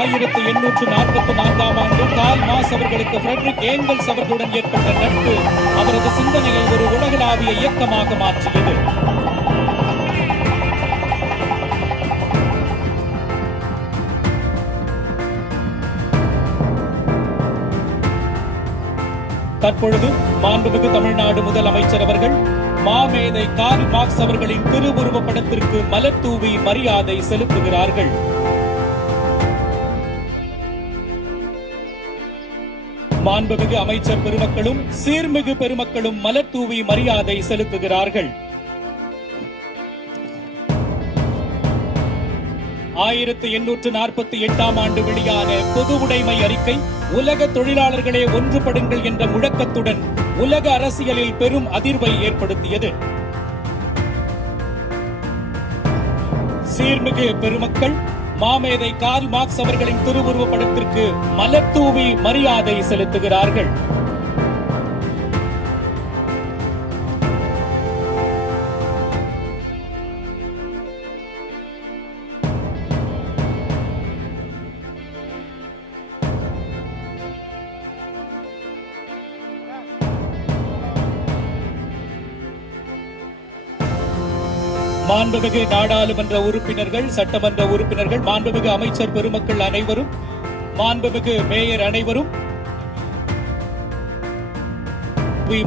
1844 ஆண்டு Karl Marx அவர்களுக்கு Frederick Engels அவர்களுடன் ஏற்பட்ட நட்பு அவரது சிந்தனையை ஒரு உலகளாவிய இயக்கமாக மாற்றியது. தற்பொழுது மாண்புமிகு தமிழ்நாடு முதலமைச்சர் அவர்கள் மாமேதை கார்ல் மார்க்ஸ் அவர்களின் திருவுருவ படத்திற்கு மலர் தூவி மரியாதை செலுத்துகிறார்கள். மாண்புமிகு அமைச்சர் பெருமக்களும் சீர்மிகு பெருமக்களும் மலர் தூவி மரியாதை செலுத்துகிறார்கள். 1848 ஆண்டு வெளியான பொது உடைமை அறிக்கை உலக தொழிலாளர்களே ஒன்றுபடுங்கள் என்ற முழக்கத்துடன் உலக அரசியலில் பெரும் அதிர்வை ஏற்படுத்தியது. சீர்மிகு பெருமக்கள் மாமேதை கார்ல் மார்க்ஸ் அவர்களின் திருவுருவ படத்திற்கு மலர் தூவி மரியாதை செலுத்துகிறார்கள். மாண்புமிகு நாடாளுமன்ற உறுப்பினர்கள், சட்டமன்ற உறுப்பினர்கள், மாண்புமிகு அமைச்சர் பெருமக்கள் அனைவரும், மாண்புமிகு மேயர் அனைவரும்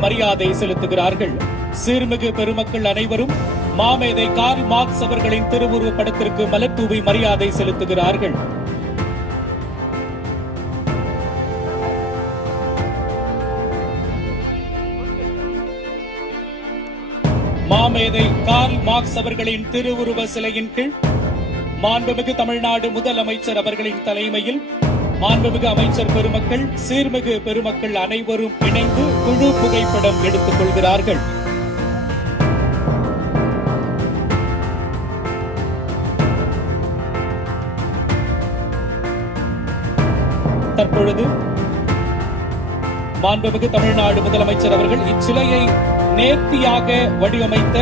மரியாதை செலுத்துகிறார்கள். சீர்மிகு பெருமக்கள் அனைவரும் மாமேதை கார்ல் மார்க்ஸ் அவர்களின் திருவுருவ படத்திற்கு மலர் தூவி மரியாதை செலுத்துகிறார்கள். மாமேதை கார்ல் மார்க்ஸ் அவர்களின் திருவுருவ சிலையின் கீழ் மாண்புமிகு தமிழ்நாடு முதலமைச்சர் அவர்களின் தலைமையில் மாண்புமிகு அமைச்சர் பெருமக்கள், சீர்மிகு பெருமக்கள் அனைவரும் இணைந்து குழு புகைப்படம் எடுத்துக் கொள்கிறார்கள். தற்பொழுது மாண்புமிகு தமிழ்நாடு முதலமைச்சர் அவர்கள் இச்சிலையை நேர்த்தியாக வடிவமைத்த